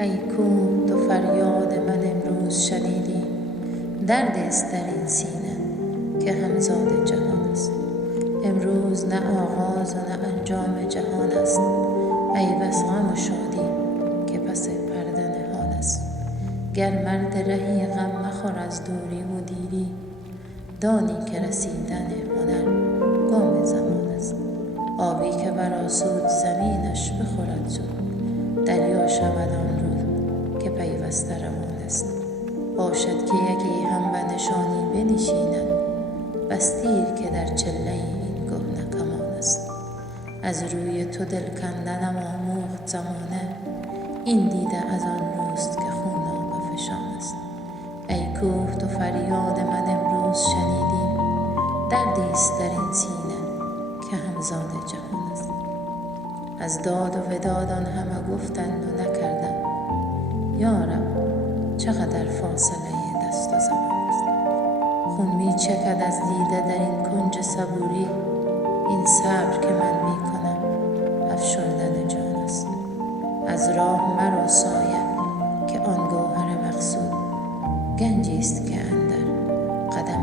ای کوه تو فریاد من امروز شنیدی، درد است در این سینه که همزاد جهان است. امروز نه آغاز و نه انجام جهان است، ای بس غم و شادی که پس پرده نهان است. گر مرد رهی غم مخور از دوری و دیری، دانی که رسیدن هنر گام زمان است. آبی که برآسود زمینش بخورد زود، دریا شود آن روز که پیوسته روان است. باشد که یکی هم به نشانی بنشیند، بس تیر که در چله این کهنه کمان است. از روی تو دل کندنم آموخت زمانه، این دیده از آن روست که خونابه فشان است. ای کوه تو فریاد من امروز شنیدی، دردی است در این سینه که همزاد جهان است. از داد و وداد آن همه گفتند و نکردند، یا رب چقدر فاصله دست و زبان است. خون می چکد از دیده در این کنج صبوری، این صبر که من می کنم افشردن جان است. از راه مرو سایه که آن گوهر مقصود، گنجی است که اندر قدم